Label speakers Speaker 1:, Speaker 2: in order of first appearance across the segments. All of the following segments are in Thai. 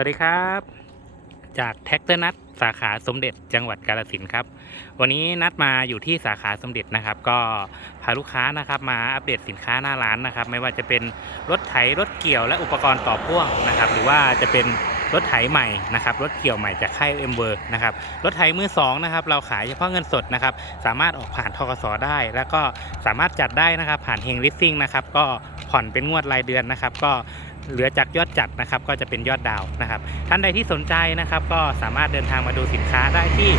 Speaker 1: วัสดีครับ จากแท็กเตอร์นัทสาขาสมเด็จจังหวัดกาฬสินครับ วันนี้นัดมาอยู่ที่สาขาสมเด็จนะครับ ก็พาลูกค้านะครับมาอัปเดตสินค้าหน้าร้านนะครับ ไม่ว่าจะเป็นรถไถรถเกี่ยวและอุปกรณ์ต่อพ่วงนะครับ หรือว่าจะเป็นรถไถใหม่นะครับรถเกี่ยวใหม่จากค่ายเอ็มเวอร์นะครับรถไถมือสองนะครับเราขายเฉพาะเงินสดนะครับสามารถออกผ่านทกสได้ แล้วก็สามารถจัดได้นะครับผ่านเฮงลิสซิ่งนะครับก็ผ่อนเป็นงวดรายเดือนนะครับ ก็ เหลือจากยอดจัดนะครับ ก็จะเป็นยอดดาวนะครับ ท่านใดที่สนใจนะครับ ก็สามารถเดินทางมาดูสินค้าได้ที่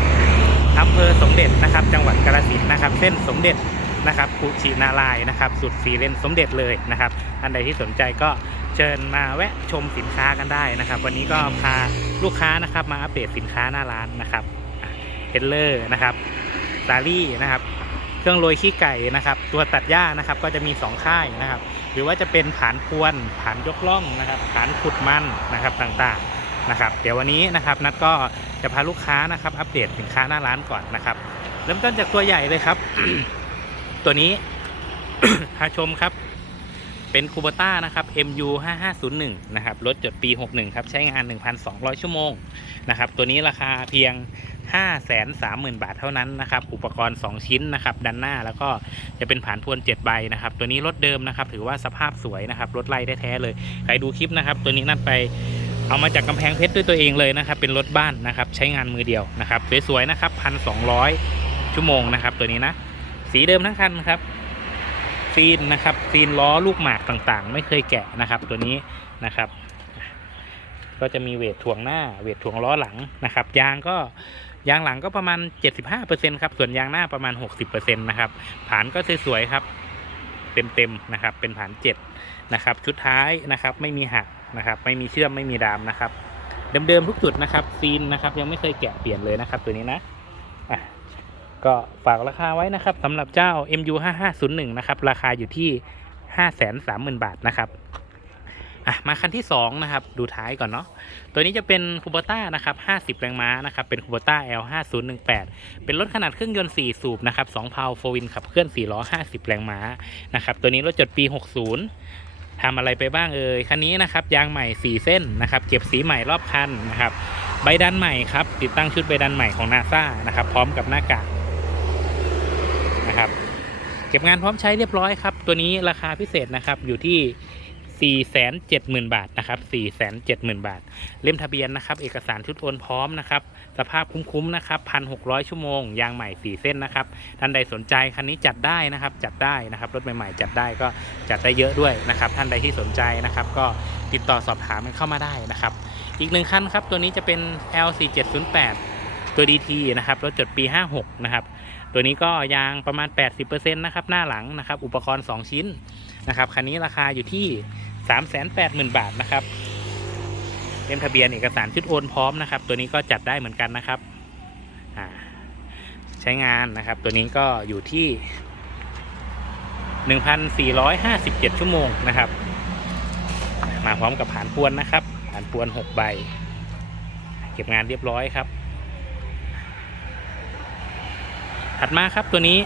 Speaker 1: อำเภอสมเด็จนะครับ จังหวัดกาฬสินธุ์นะครับ เส้นสมเด็จนะครับกุชินารายนะครับ สุดสีเลนสมเด็จเลยนะครับท่านใดที่สนใจก็เชิญมาแวะชมสินค้ากันได้นะครับ วันนี้ก็พาลูกค้านะครับ มาอัปเดตสินค้าหน้าร้านนะครับเฮดเลอร์นะครับซารี่นะครับ เครื่องโรยขี้ไก่นะครับ ตัวตัดหญ้านะครับ ก็จะมี 2 ค่ายนะครับ หรือว่าจะเป็นผานพวนผานยกล่องนะครับผานขุดมันนะครับต่างๆนะครับ เดี๋ยววันนี้นะครับนัดก็จะพาลูกค้านะครับ อัปเดตสินค้าหน้าร้านก่อนนะครับ เริ่มต้นจากตัวใหญ่เลยครับ ตัวนี้พาชมครับ เป็นคูโบต้านะครับ MU 5501นะครับรถจดปี 61 ครับ ใช้งาน 1,200 ชั่วโมงนะครับ ตัวนี้ราคาเพียง 530,000 บาทเท่านั้นนะครับ อุปกรณ์ 2 ชิ้นนะครับด้านหน้าแล้วก็จะเป็นผานพวน 7 ใบนะครับ ตัวนี้รถเดิมนะครับ ถือว่าสภาพสวยนะครับ รถไล่แท้เลย ใครดูคลิปนะครับ ตัวนี้นัดไปเอามาจากกำแพงเพชรด้วยตัวเองเลยนะครับ เป็นรถบ้านนะครับ ใช้งานมือเดียวนะครับสวยๆนะครับ1,200ชั่วโมงนะครับ ตัวนี้นะ สีเดิมทั้งคันครับซีนนะครับซีนล้อลูกหมากต่างๆ ไม่เคยแกะนะครับ ตัวนี้นะครับ ก็จะมีเวทถ่วงหน้า เวทถ่วงล้อหลังนะครับ ยางก็ ยางหลังก็ประมาณ 75%ครับ ส่วนยางหน้าประมาณ 60%นะครับผานก็สวยๆครับ เต็มๆนะครับ เป็นผาน7นะครับ ชุดท้ายนะครับ ไม่มีหักนะครับ ไม่มีเชื่อมไม่มีดามนะครับ เดิมๆทุกจุดนะครับ ซีนนะครับ ยังไม่เคยแกะเปลี่ยนเลยนะครับ ตัวนี้นะอะก็ฝากราคาไว้นะครับสำหรับเจ้า MU 5501นะครับ ราคาอยู่ที่ 530,000 บาทนะครับ อะมาคันที่2นะครับดูท้ายก่อนเนาะตัวนี้จะเป็นคูโบต้านะครับ 50 แรงม้านะครับเป็นคูโบต้า L 5018 เป็นรถขนาดเครื่องยนต์ 4 สูบนะครับ2พาโฟวินขับเคลื่อน 4 ล้อ 50 แรงม้านะครับตัวนี้รถจดปี 60ทำอะไรไปบ้างเอ่ยคันนี้นะครับยางใหม่ 4 เส้นนะครับ เก็บสีใหม่รอบคันนะครับ ใบดันใหม่ครับ ติดตั้งชุดใบดันใหม่ของนาซ่านะครับ พร้อมกับหน้ากากนะครับ เก็บงานพร้อมใช้เรียบร้อยครับ ตัวนี้ราคาพิเศษนะครับอยู่ที่ 470,000 บาทนะครับ470,000 บาท เล่มทะเบียนนะครับ เอกสารชุดโอนพร้อมนะครับ สภาพคุ้มๆนะครับ 1,600 ชั่วโมง ยางใหม่ 4 เส้นนะครับ ท่านใดสนใจคันนี้จัดได้นะครับ จัดได้นะครับ รถใหม่ๆ จัดได้ก็จัดได้เยอะด้วยนะครับ ท่านใดที่สนใจนะครับ ก็ติดต่อสอบถามกันเข้ามาได้นะครับ อีกหนึ่งคันครับ ตัวนี้จะเป็น L4708 ตัว DT นะครับ รถจดปี 56 นะครับ ตัวนี้ก็ยางประมาณ 80%นะครับ หน้าหลังนะครับ อุปกรณ์ 2 ชิ้นนะครับ คันนี้ราคาอยู่ที่ 380,000บาทนะครับเล่มทะเบียนเอกสารชุดโอนพร้อมนะครับ ตัวนี้ก็จัดได้เหมือนกันนะครับใช้งานนะครับ ตัวนี้ก็อยู่ที่ 1,457 ชั่วโมงนะครับ มาพร้อมกับผานพวนนะครับผานพวน 6 ใบ เก็บงานเรียบร้อยครับ ถัดมาครับตัวนี้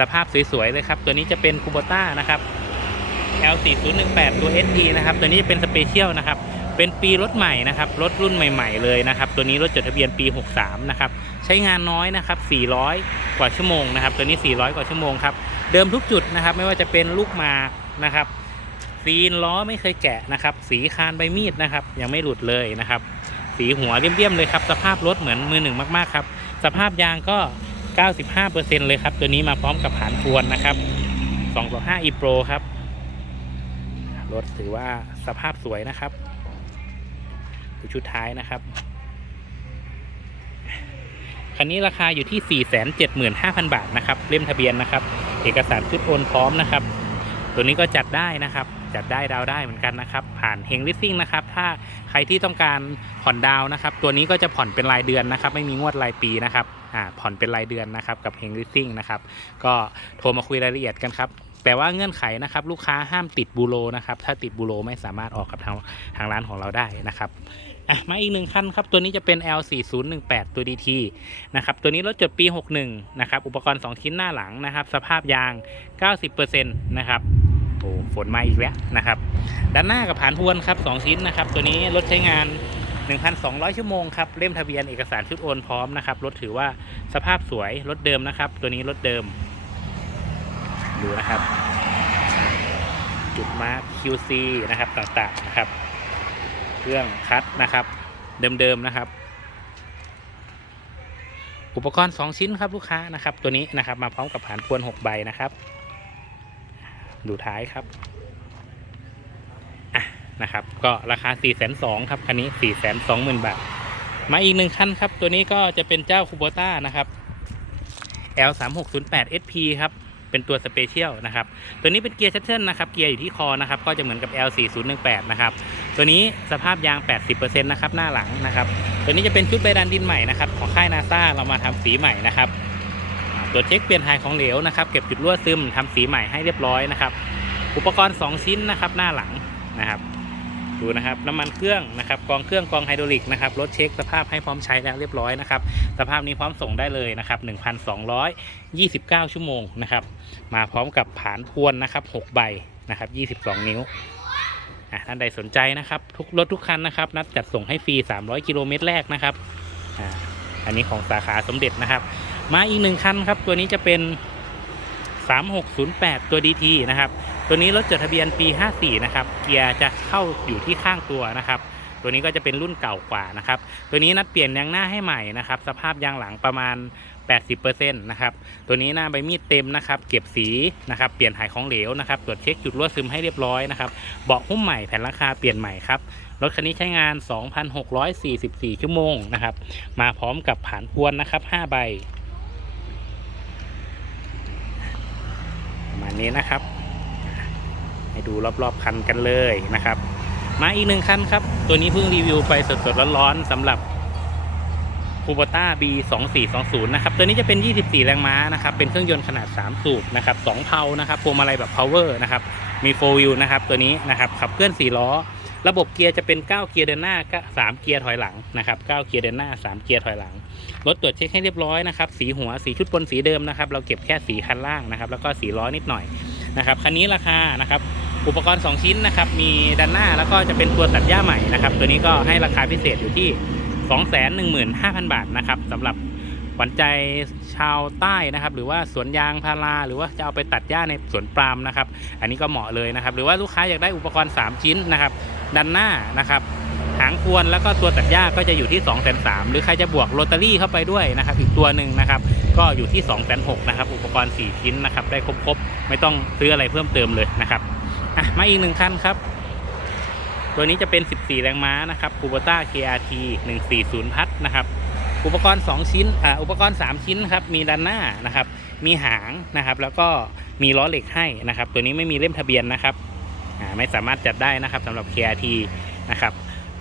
Speaker 1: สภาพสวยๆเลยครับ ตัวนี้จะเป็นคูโบต้านะครับ L4018 ตัว SP นะครับ ตัวนี้เป็นสเปเชียลนะครับ เป็นปีรถใหม่นะครับ รถรุ่นใหม่ ๆ เลยนะครับ ตัวนี้รถจดทะเบียนปี 63 นะครับ ใช้งานน้อยนะครับ 400 กว่าชั่วโมงนะครับ ตัวนี้ 400 กว่าชั่วโมงครับ เดิมทุกจุดนะครับ ไม่ว่าจะเป็นลูกมานะครับซีนล้อไม่เคยแกะนะครับ สีคานใบมีดนะครับ ยังไม่หลุดเลยนะครับ สีหัวเลี่ยมๆเลยครับ สภาพรถเหมือนมือหนึ่งมากๆครับ สภาพยางก็ 95%เลยครับ ตัวนี้มาพร้อมกับผานพวนนะครับ2.5 e pro ครับ รถถือว่าสภาพสวยนะครับดูชุดท้ายนะครับ คันนี้ราคาอยู่ที่ 475,000 บาทนะครับ เล่มทะเบียนนะครับ เอกสารชุดโอนพร้อมนะครับ ตัวนี้ก็จัดได้นะครับ จัดได้ดาวได้เหมือนกันนะครับ ผ่านเฮงลิสซิ่งนะครับ ถ้าใครที่ต้องการผ่อนดาวนะครับ ตัวนี้ก็จะผ่อนเป็นรายเดือนนะครับ ไม่มีงวดรายปีนะครับอ่าผ่อนเป็นรายเดือนนะครับกับเฮงลิสซิ่งนะครับ ก็โทรมาคุยรายละเอียดกันครับ แต่ว่าเงื่อนไขนะครับลูกค้าห้ามติดบูโรนะครับถ้าติดบูโรไม่สามารถออกกับทางทางร้านของเราได้นะครับอะมาอีกหนึ่งคันครับ ตัวนี้จะเป็น L4018 ตัว DT นะครับ ตัวนี้รถจดปี 61 นะครับ อุปกรณ์ 2 ชิ้นหน้าหลังนะครับ สภาพยาง 90%นะครับ โอ้ฝนมาอีกแล้วนะครับ ด้านหน้ากับผานพวนครับสองชิ้นนะครับ ตัวนี้รถใช้งาน 1,200 ชั่วโมงครับ เล่มทะเบียนเอกสารชุดโอนพร้อมนะครับ รถถือว่าสภาพสวย รถเดิมนะครับ ตัวนี้รถเดิม ดูนะครับ จุดมาร์ค QC นะครับต่างๆนะครับเครื่องคัดนะครับ เดิมๆนะครับ อุปกรณ์ 2 ชิ้นครับลูกค้านะครับ ตัวนี้นะครับมาพร้อมกับผ่านพวน 6 ใบนะครับ ดูท้ายครับะนะครับ ก็ราคา 4 2 0 0 0ครับคันนี้ 4 2 0 0 0 0 บาท มาอีกหนึ่งคันครับ ตัวนี้ก็จะเป็นเจ้าคูโบต้านะครับ L 3 6 0 8 SP ครับ เป็นตัวสเปเชียลนะครับตัวนี้เป็นเกียร์ชัตเทิลนะครับเกียร์อยู่ที่คอนะครับก็จะเหมือนกับ L 4 0 1 8 นะครับตัวนี้สภาพยาง 80%นะครับหน้าหลังนะครับตัวนี้จะเป็นชุดใบดันดินใหม่นะครับของค่ายนาซาเรามาทำสีใหม่นะครับตรวจเช็คเปลี่ยนถ่ายของเหลวนะครับเก็บจุดรั่วซึมทำสีใหม่ให้เรียบร้อยนะครับอุปกรณ์ 2 ชิ้นนะครับหน้าหลังนะครับ ดูนะครับน้ำมันเครื่องนะครับกองเครื่องกองไฮดรอลิกนะครับรถเช็คสภาพให้พร้อมใช้แล้วเรียบร้อยนะครับสภาพนี้พร้อมส่งได้เลยนะครับ1,229 ชั่วโมงนะครับมาพร้อมกับผานพวนนะครับ6ใบนะครับ22 นิ้วอะท่านใดสนใจนะครับทุกรถทุกคันนะครับนัดจัดส่งให้ฟรี 300 กิโลเมตรแรกนะครับอ่าอันนี้ของสาขาสมเด็จนะครับ มาอีกหนึ่งคันครับตัวนี้จะเป็น 3608 ตัว DT นะครับ ตัวนี้รถจดทะเบียนปี 54 นะครับ เกียร์จะเข้าอยู่ที่ข้างตัวนะครับ ตัวนี้ก็จะเป็นรุ่นเก่ากว่านะครับ ตัวนี้นัดเปลี่ยนยางหน้าให้ใหม่นะครับ สภาพยางหลังประมาณ 80%นะครับ ตัวนี้หน้าใบมีดเต็มนะครับ เก็บสีนะครับ เปลี่ยนถ่ายของเหลวนะครับ ตรวจเช็คจุดรั่วซึมให้เรียบร้อยนะครับ เบาะหุ้มใหม่แผ่นหลังคาเปลี่ยนใหม่ครับ รถคันนี้ใช้งาน 2,644 ชั่วโมงนะครับ มาพร้อมกับผานพวนนะครับ 5 ใบ ประ มาณนี้นะครับ ให้ดูรอบๆคันกันเลยนะครับ มาอีกหนึ่งคันครับ ตัวนี้เพิ่งรีวิวไปสดๆร้อนๆสำหรับคูโบต้า B 2 4 2 0นะครับ ตัวนี้จะเป็น 24 แรงม้านะครับ เป็นเครื่องยนต์ขนาด 3 สูบนะครับ 2 เพานะครับพวงมาลัยแบบ power นะครับ มี 4 wheel นะครับ ตัวนี้นะครับ ขับเคลื่อน 4 ล้อ ระบบเกียร์จะเป็น 9 เกียร์เดินหน้าก็3เกียร์ถอยหลังนะครับ9เกียร์เดินหน้า 3 เกียร์ถอยหลัง รถตรวจเช็คให้เรียบร้อยนะครับ สีหัว สีชุดบนสีเดิมนะครับ เราเก็บแค่สีคันล่างนะครับ แล้วก็สีล้อนิดหน่อยนะครับ คันนี้ราคานะครับ อุปกรณ์ 2 ชิ้นนะครับ มีด้านหน้าแล้วก็จะเป็นตัวตัดหญ้าใหม่นะครับ ตัวนี้ก็ให้ราคาพิเศษอยู่ที่ 215,000 บาทนะครับสำหรับขวัญใจชาวใต้นะครับ หรือว่าสวนยางพาราหรือว่าจะเอาไปตัดหญ้าในสวนปาล์มนะครับ อันนี้ก็เหมาะเลยนะครับ หรือว่าลูกค้าอยากได้อุปกรณ์ 3 ชิ้นนะครับ ด้านหน้านะครับ หางควนแล้วก็ตัวตัดหญ้าก็จะอยู่ที่2 3 0 0 0หรือใครจะบวกโรตารี่เข้าไปด้วยนะครับอีกตัวหนึ่งนะครับ ก็อยู่ที่2 6 0 0 0นหนะครับอุปกรณ์ 4 ชิ้นนะครับได้ครบๆไม่ต้องซื้ออะไรเพิ่มเติมเลยนะครับอะมาอีกหนึ่งคันครับตัวนี้จะเป็น 14 แรงม้านะครับ Kubota KRT 140 พัทนะครับ อุปกรณ์ 2 ชิ้น อ่า อุปกรณ์ 3 ชิ้นครับ มีด้านหน้านะครับ มีหางนะครับ แล้วก็มีล้อเหล็กให้นะครับ ตัวนี้ไม่มีเล่มทะเบียนนะครับ ไม่สามารถจัดได้นะครับสำหรับ KRT นะครับ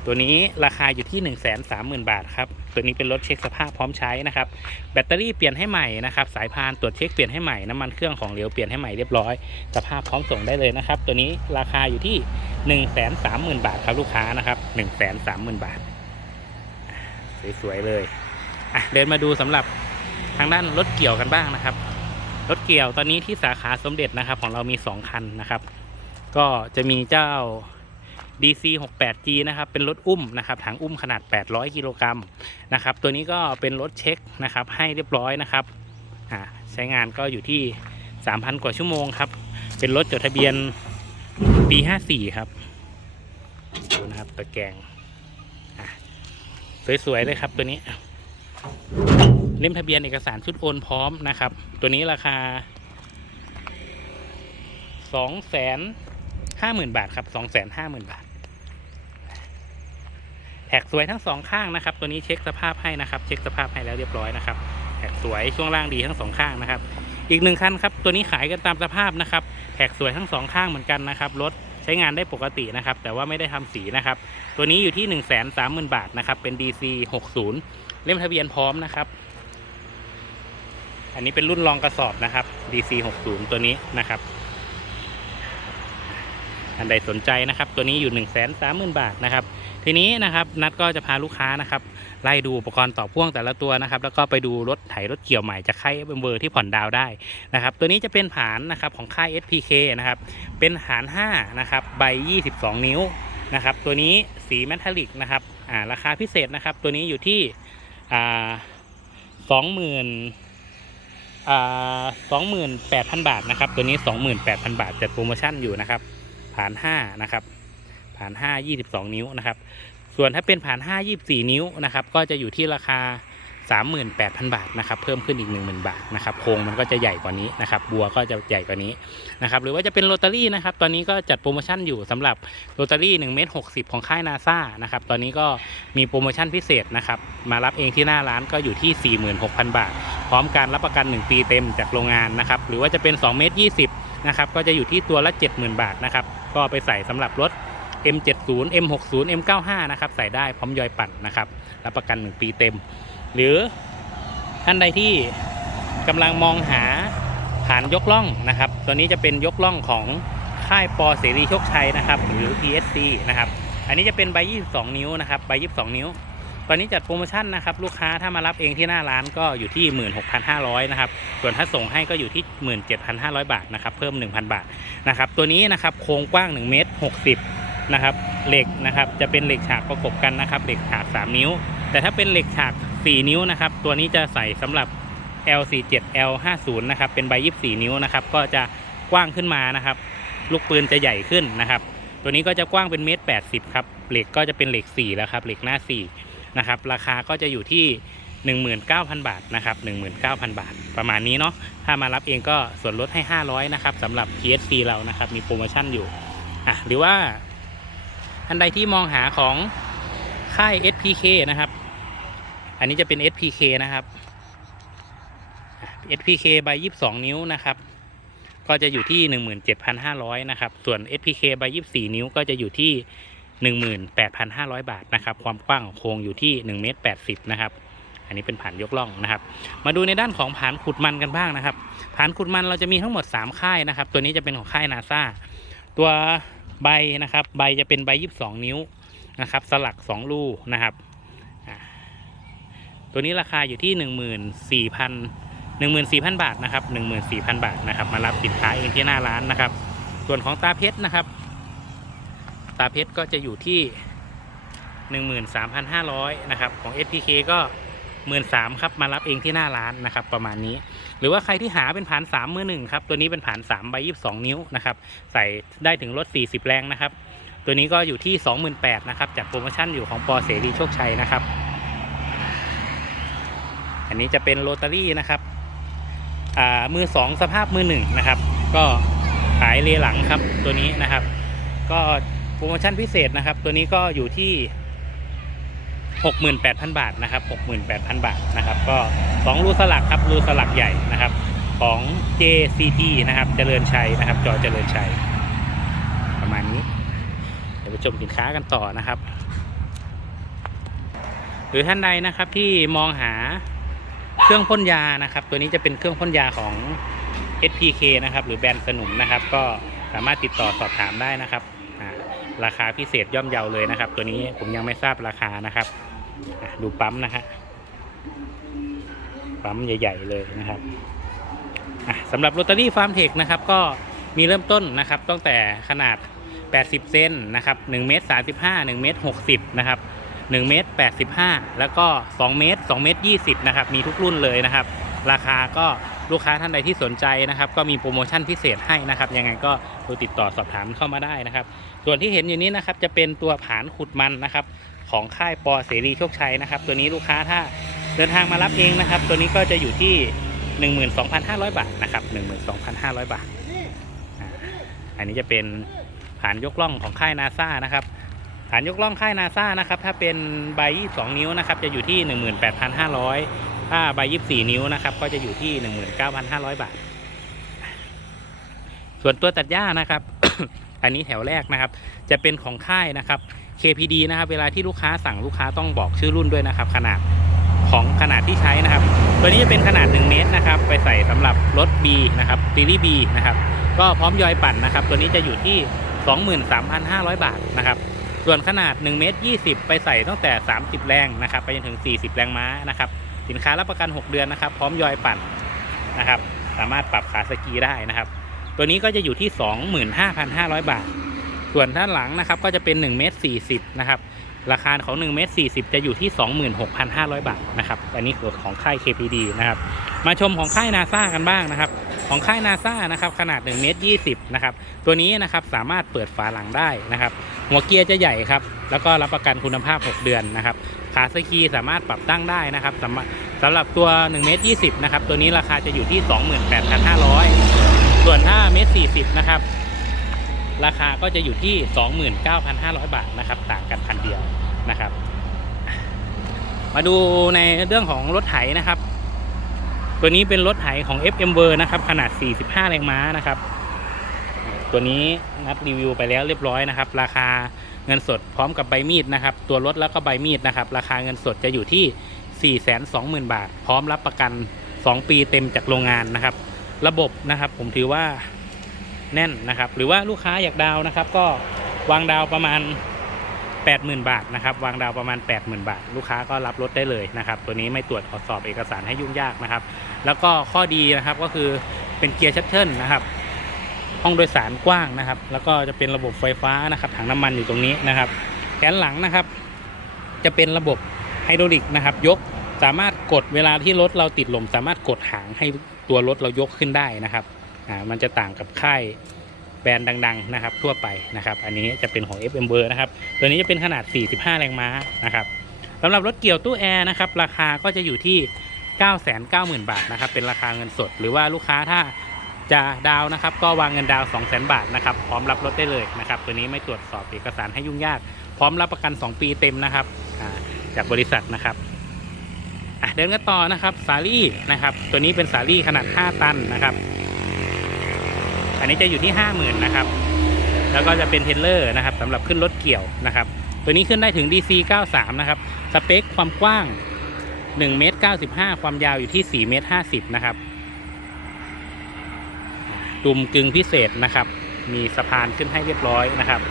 Speaker 1: ตัวนี้ราคาอยู่ที่ 1 3 0 0 0 0 บาทครับ ตัวนี้เป็นรถเช็คสภาพพร้อมใช้นะครับ แบตเตอรี่เปลี่ยนให้ใหม่นะครับ สายพานตรวจเช็คเปลี่ยนให้ใหม่ น้ำมันเครื่องของเหลวเปลี่ยนให้ใหม่เรียบร้อย สภาพพร้อมส่งได้เลยนะครับ ตัวนี้ราคาอยู่ที่ 1 3 0 0 0 0 บาทครับลูกค้านะครับ 1 3 0 0 0 0 บาทอ่าสวยๆเลยอะเดินมาดูสำหรับทางด้านรถเกี่ยวกันบ้างนะครับ รถเกี่ยวตอนนี้ที่สาขาสมเด็จนะครับ ของเรามี 2 คันนะครับ ก็จะมีเจ้า DC 68G นะครับ เป็นรถอุ้มนะครับถังอุ้มขนาด 800 กิโลกรัมนะครับ ตัวนี้ก็เป็นรถเช็คนะครับ ให้เรียบร้อยนะครับใช้งานก็อยู่ที่ 3,000 กว่าชั่วโมงครับ เป็นรถจดทะเบียนปี 54 ครับดูนะครับตะแกรงสวย ๆ เลยครับตัวนี้ เล่มทะเบียนเอกสารชุดโอนพร้อมนะครับ ตัวนี้ราคา2 5 0 0 0 0บาทครับ2 5 0 0 0 0บาท แท็กสวยทั้งสองข้างนะครับ ตัวนี้เช็คสภาพให้นะครับ เช็คสภาพให้แล้วเรียบร้อยนะครับ แท็กสวยช่วงล่างดีทั้งสองข้างนะครับ อีกหนึ่งคันครับ ตัวนี้ขายกันตามสภาพนะครับ แท็กสวยทั้งสองข้างเหมือนกันนะครับ รถใช้งานได้ปกตินะครับ แต่ว่าไม่ได้ทำสีนะครับ ตัวนี้อยู่ที่1 3 0 0 0 0บาทนะครับ เป็น DC 60 เล่มทะเบียนพร้อมนะครับอันนี้เป็นรุ่นรองกระสอบนะครับ DC 60 ตัวนี้นะครับ ท่านใดสนใจนะครับ ตัวนี้อยู่ 1 3 0 0 0 0 บาทนะครับ ทีนี้นะครับนัดก็จะพาลูกค้านะครับไล่ดูอุปกรณ์ต่อพ่วงแต่ละตัวนะครับ แล้วก็ไปดูรถไถรถเกี่ยวใหม่จากค่ายเบอร์ที่ผ่อนดาวได้นะครับ ตัวนี้จะเป็นผานนะครับของค่าย SPK นะครับ เป็นหาร5นะครับใบ 22 นิ้วนะครับตัวนี้สีแมทัลลิกนะครับอ่าราคาพิเศษนะครับ ตัวนี้อยู่ที่อ่าสองหมื่นอ่าสองหมื่นแปดพันบาทนะครับ ตัวนี้สองหมื่นแปดพันบาทจัดโปรโมชั่นอยู่นะครับ ผ่าน5นะครับ ผ่าน5 22นิ้วนะครับ ส่วนถ้าเป็นผ่าน5 24นิ้วนะครับ ก็จะอยู่ที่ราคา38,000บาทนะครับ เพิ่มขึ้นอีก10,000บาทนะครับโครงมันก็จะใหญ่กว่านี้นะครับ บัวก็จะใหญ่กว่านี้นะครับ หรือว่าจะเป็นโรตารี่นะครับ ตอนนี้ก็จัดโปรโมชั่นอยู่สำหรับโรตารี่1เมตร60ของค่ายนาซานะครับ ตอนนี้ก็มีโปรโมชั่นพิเศษนะครับ มารับเองที่หน้าร้านก็อยู่ที่46,000บาท พร้อมการรับประกัน1ปีเต็มจากโรงงานนะครับ หรือว่าจะเป็น2เมตร20 นะครับก็จะอยู่ที่ตัวละ 70,000 บาทนะครับก็ไปใส่สำหรับรถ M70 M60 M95 นะครับใส่ได้พร้อมยอยปั่นนะครับรับประกัน 1 ปีเต็ม หรือท่านใดที่กำลังมองหาฐานยกล่องนะครับ ตัวนี้จะเป็นยกล่องของค่ายปอเสรีโชคชัยนะครับ หรือ PSC นะครับ อันนี้จะเป็นใบ 22 นิ้วนะครับ ใบ 22 นิ้ว ตอนนี้จัดโปรโมชั่นนะครับลูกค้าถ้ามารับเองที่หน้าร้านก็อยู่ที่ 16,500นะครับส่วนถ้าส่งให้ก็อยู่ที่ 17,500 บาทนะครับเพิ่ม 1,000 บาทนะครับตัวนี้นะครับโครงกว้าง1เมตร60นะครับเหล็กนะครับจะเป็นเหล็กฉากประกบกันนะครับเหล็กฉาก 3 นิ้ว แต่ถ้าเป็นเหล็กฉาก 4 นิ้วนะครับตัวนี้จะใส่สำหรับ L47 L50 นะครับเป็นใบ 24 นิ้วนะครับก็จะกว้างขึ้นมานะครับลูกปืนจะใหญ่ขึ้นนะครับตัวนี้ก็จะกว้างเป็นเมตร80ครับเหล็กก็จะเป็นเหล็ก4แล้วครับเหล็กหน้า4 นะครับ ราคาก็จะอยู่ที่ 19,000 บาทนะครับ19,000 บาท ประมาณนี้เนาะถ้ามารับเองก็ส่วนลดให้ 500นะครับสำหรับ PSC เรานะครับ มีโปรโมชั่นอยู่อะหรือว่าอันใดที่มองหาของค่าย SPK นะครับ อันนี้จะเป็น SPK นะครับ SPK ใบ22 นิ้วนะครับ ก็จะอยู่ที่ 17,500นะครับ ส่วน SPK ใบ24 นิ้วก็จะอยู่ที่ 18,500 บาทนะครับความกว้างของโครงอยู่ที่1เมตร80นะครับอันนี้เป็นผ่านยกล่องนะครับ มาดูในด้านของผานขุดมันกันบ้างนะครับผานขุดมันเราจะมีทั้งหมด 3 ค่ายนะครับ ตัวนี้จะเป็นของค่ายนาซาตัวใบนะครับ ใบจะเป็นใบ 22 นิ้วนะครับ สลัก2รูนะครับ ตัวนี้ราคาอยู่ที่ 14,000 14,000 บาทนะครับ14,000 บาทนะครับ มารับสินค้าเองที่หน้าร้านนะครับ ส่วนของตาเพชรนะครับ ตาเพชรก็จะอยู่ที่ 13,500นะครับของ SPK ก็หมื่นสามครับมารับเองที่หน้าร้านนะครับประมาณนี้ หรือว่าใครที่หาเป็นผ่านสามมือหนึ่งครับตัวนี้เป็นผ่านสามใบยี่สิบสองนิ้วนะครับใส่ได้ถึงรถสี่สิบแรงนะครับตัวนี้ก็อยู่ที่สองหมื่นแปดนะครับจากโปรโมชั่นอยู่ของปอเสรีโชคชัยนะครับ อันนี้จะเป็นโรตารี่นะครับอ่ามือสองสภาพมือหนึ่งนะครับ ก็ขายเลหลังครับตัวนี้นะครับ ก็ โปรโมชั่นพิเศษนะครับ ตัวนี้ก็อยู่ที่ 68,000 บาทนะครับ 68,000 บาทนะครับ ก็สองรูสลักครับ รูสลักใหญ่นะครับ ของ JCT นะครับ เจริญชัยนะครับ จอเจริญชัย ประมาณนี้ เดี๋ยวไปชมสินค้ากันต่อนะครับ หรือท่านใดนะครับที่มองหาเครื่องพ่นยานะครับ ตัวนี้จะเป็นเครื่องพ่นยาของ SPK นะครับ หรือแบรนด์สนุมนะครับ ก็สามารถติดต่อสอบถามได้นะครับ ราคาพิเศษย่อมเยาเลยนะครับ ตัวนี้ผมยังไม่ทราบราคานะครับดูปั๊มนะฮะปั๊มใหญ่ ๆ เลยนะครับสำหรับโรตารี่ฟาร์มเทคนะครับก็มีเริ่มต้นนะครับตั้งแต่ขนาด 80 เซนนะครับ1เมตร35 1เมตร60นะครับ1เมตร85 แล้วก็ 2 เมตร2เมตร20นะครับมีทุกรุ่นเลยนะครับ ราคาก็ ลูกค้าท่านใดที่สนใจนะครับ ก็มีโปรโมชั่นพิเศษให้นะครับ ยังไงก็โทรติดต่อสอบถามเข้ามาได้นะครับ ส่วนที่เห็นอยู่นี้นะครับจะเป็นตัวผานขุดมันนะครับ ของค่ายปอเสรีโชคชัยนะครับ ตัวนี้ลูกค้าถ้าเดินทางมารับเองนะครับ ตัวนี้ก็จะอยู่ที่ 12,500 บาทนะครับ 12,500 บาทอ่าอันนี้จะเป็นผานยกล่องของค่ายนาซานะครับฐานยกล่องค่ายนาซานะครับถ้าเป็นใบ22 นิ้วนะครับจะอยู่ที่ 18,500 ถ้าใบ24นิ้วนะครับ ก็จะอยู่ที่19,500บาท ส่วนตัวตัดหญ้านะครับ อันนี้แถวแรกนะครับ จะเป็นของค่ายนะครับ KPD นะครับ เวลาที่ลูกค้าสั่งลูกค้าต้องบอกชื่อรุ่นด้วยนะครับ ขนาดของขนาดที่ใช้นะครับ ตัวนี้จะเป็นขนาด 1 เมตรนะครับ ไปใส่สำหรับรถ B นะครับซีรีส์ B นะครับ ก็พร้อมยอยปั่นนะครับ ตัวนี้จะอยู่ที่ 23,500 บาทนะครับ ส่วนขนาด 1 เมตร 20 ไปใส่ตั้งแต่ 30 แรงนะครับ ไปจนถึง 40 แรงม้านะครับ สินค้ารับประกัน 6 เดือนนะครับ พร้อมยอยปั่นนะครับ สามารถปรับขาสกีได้นะครับ ตัวนี้ก็จะอยู่ที่ 25,500 บาท ส่วนด้านหลังนะครับก็จะเป็น1เมตร40นะครับ ราคาของ1เมตร40 จะอยู่ที่ 26,500 บาทนะครับ อันนี้คือของค่าย KPD นะครับ มาชมของค่ายนาซากันบ้างนะครับ ของค่ายนาซานะครับขนาด1เมตร20นะครับ ตัวนี้นะครับสามารถเปิดฝาหลังได้นะครับ หัวเกียร์จะใหญ่ครับ แล้วก็รับประกันคุณภาพ 6 เดือนนะครับ ขาสกีสามารถปรับตั้งได้นะครับสำหรับสำหรับตัว1เมตร20นะครับตัวนี้ราคาจะอยู่ที่ 28,500 ส่วนถ้าเมตร40นะครับราคาก็จะอยู่ที่ 29,500 บาทนะครับต่างกันพันเดียวนะครับ มาดูในเรื่องของรถไถนะครับ ตัวนี้เป็นรถไถของ FM v e r นะครับขนาด 45 แรงม้านะครับ ตัวนี้นัดรีวิวไปแล้วเรียบร้อยนะครับ ราคา เงินสดพร้อมกับใบมีดนะครับ ตัวรถแล้วก็ใบมีดนะครับ ราคาเงินสดจะอยู่ที่ 420,000 บาท พร้อมรับประกัน 2 ปีเต็มจากโรงงานนะครับ ระบบนะครับผมถือว่าแน่นนะครับ หรือว่าลูกค้าอยากดาวนะครับ ก็วางดาวประมาณ 80,000 บาทนะครับ วางดาวประมาณ 80,000 บาท ลูกค้าก็รับรถได้เลยนะครับ ตัวนี้ไม่ตรวจสอบเอกสารให้ยุ่งยากนะครับ แล้วก็ข้อดีนะครับก็คือเป็นเกียร์ชัตเทิลนะครับ ห้องโดยสารกว้างนะครับ แล้วก็จะเป็นระบบไฟฟ้านะครับ ถังน้ำมันอยู่ตรงนี้นะครับ แขนหลังนะครับ จะเป็นระบบไฮดรอลิกนะครับ ยกสามารถกดเวลาที่รถเราติดลม สามารถกดหางให้ตัวรถเรายกขึ้นได้นะครับอ่ามันจะต่างกับค่ายแบรนด์ดัง ๆ นะครับ ทั่วไปนะครับ อันนี้จะเป็นของ FM เบอร์นะครับ ตัวนี้จะเป็นขนาด 45 แรงม้านะครับสำหรับรถเกี่ยวตู้แอร์นะครับ ราคาก็จะอยู่ที่ 990,000 บาทนะครับ เป็นราคาเงินสด หรือว่าลูกค้าถ้า จะดาวนะครับก็วางเงินดาว 200,000 บาทนะครับพร้อมรับรถได้เลยนะครับตัวนี้ไม่ตรวจสอบเอกสารให้ยุ่งยาก พร้อมรับประกัน 2 ปีเต็มนะครับจากบริษัทนะครับเดินกันต่อนะครับสาลี่นะครับ ตัวนี้เป็นสาลี่ขนาด 5 ตันนะครับ อันนี้จะอยู่ที่ 50,000นะครับ แล้วก็จะเป็นเทเลอร์นะครับสำหรับขึ้นรถเกี่ยวนะครับ ตัวนี้ขึ้นได้ถึง DC 93 นะครับสเปคความกว้าง1เมตร95 ความยาวอยู่ที่4เมตร50นะครับ ดุมกึ่งพิเศษนะครับ มีสะพานขึ้นให้เรียบร้อยนะครับ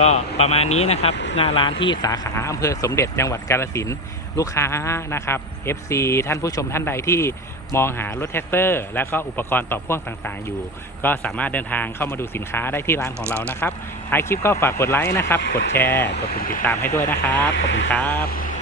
Speaker 1: ก็ประมาณนี้นะครับ หน้าร้านที่สาขาอำเภอสมเด็จจังหวัดกาฬสินลูกค้านะครับ FC ท่านผู้ชมท่านใดที่มองหารถแท็กเตอร์ และก็อุปกรณ์ต่อพ่วงต่างๆ อยู่ ก็สามารถเดินทางเข้ามาดูสินค้าได้ที่ร้านของเรานะครับท้ายคลิปก็ฝากกดไลค์นะครับ กดแชร์ กดปุ่มติดตามให้ด้วยนะครับ ขอบคุณครับ